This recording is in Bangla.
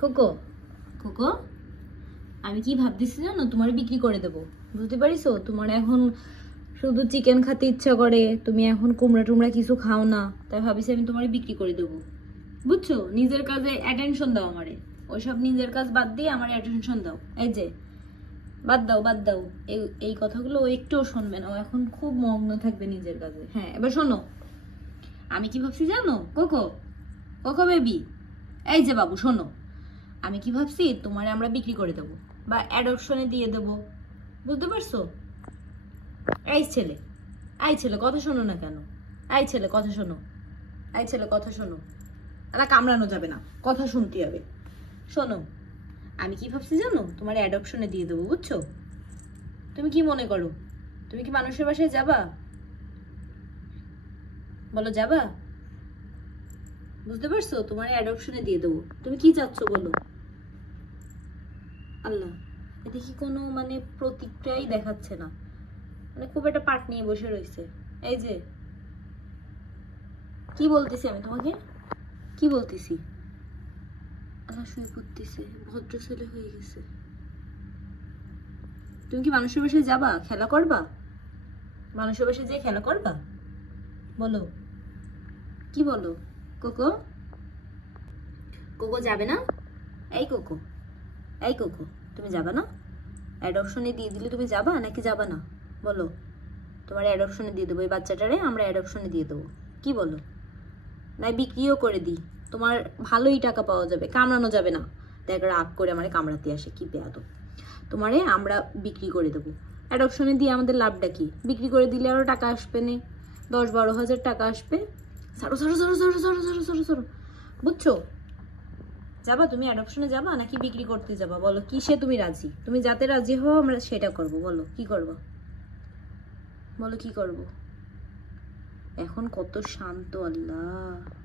কোকো কোকো আমি কি ভাবতেছি জানো, তোমার বিক্রি করে দেবো। বুঝতে পারিছো, তোমার এখন শুধু চিকেন খেতে ইচ্ছা করে, তুমি এখন কুমড়া টুমড়া কিছু খাও না, তাই ভাবিছি আমি তোমার বিক্রি করে দেবো। বুঝছো, নিজের কাজে অ্যাটেনশন দাও আমারে, ওইসব নিজের কাজ বাদ দিয়ে আমার অ্যাটেনশন দাও। এই যে বাদ দাও বাদ দাও, এই এই কথাগুলো ও একটুও শুনবে না, ও এখন খুব মগ্ন থাকবে নিজের কাজে। হ্যাঁ, এবার শোনো, আমি কি ভাবছি জানো কোকো, কোকো বেবি, এই যে বাবু শোনো, আমি কি ভাবছি তোমার আমরা বিক্রি করে দেবো বা অ্যাডপশনে দিয়ে দেবো। বুঝতে পারছো? এই ছেলে, এই ছেলে কথা শোনো না কেন? এই ছেলে কথা শোনো, এই ছেলে কথা শোনো। না, কামড়ানো যাবে না, কথা শুনতে হবে। শোনো, আমি কি ভাবছি জানো, তোমার অ্যাডপশনে দিয়ে দেবো। বুঝছো? তুমি কি মনে করো, তুমি কি মানুষের বাসায় যাবা? বলো যাবা? বুঝতে পারছো, তোমার অ্যাডপশনে দিয়ে দেবো। তুমি কি চাচ্ছ বলো? আল্লাহ, দেখি কোনো মানে প্রতিক্রিয়াই দেখাচ্ছে না, মানে খুব একটা পাট নিয়ে বসে রয়েছে। এই যে কি বলতেছি আমি তোমাকে, কি বলতেছি? আল্লাহ, শুয়ে পড়তেছে, ভদ্র ছেলে হয়ে গেছে। তুমি কি মানুষের বাসায় যাবা, খেলা করবা? মানুষের বাসায় যেয়ে খেলা করবা? বলো, কি বলো? কোকো, কোকো যাবে না? এই কোকো, এই কোকো, তুমি যাবা না? অ্যাডপশনে দিয়ে দিলে তুমি যাবা নাকি যাবা না? বলো, তোমার অ্যাডপশনে দিয়ে দেবো, এই বাচ্চাটারে আমরা অ্যাডপশনে দিয়ে দেবো। কি বলো? না বিক্রিও করে দিই, তোমার ভালোই টাকা পাওয়া যাবে, কামড়ানো যাবে না। দেখ রাগ করে আমারে কামড়াতে আসে, কি বেয়াদব। তোমারে আমরা বিক্রি করে দেবো। অ্যাডপশনে দিয়ে আমাদের লাভটা কি? বিক্রি করে দিলে আরও টাকা আসবে না, 10-12 হাজার টাকা আসবে। সরো সরো সরো সরো সরো সরো সরো সরো। বুঝছো? যাবা তুমি অ্যাডপশনে যাবা নাকি বিক্রি করতে যাবা? বলো কিসে তুমি রাজি? তুমি যাতে রাজি হও আমরা সেটা করব। বলো কি করবো, বলো কি করব। এখন কত শান্ত, আল্লাহ।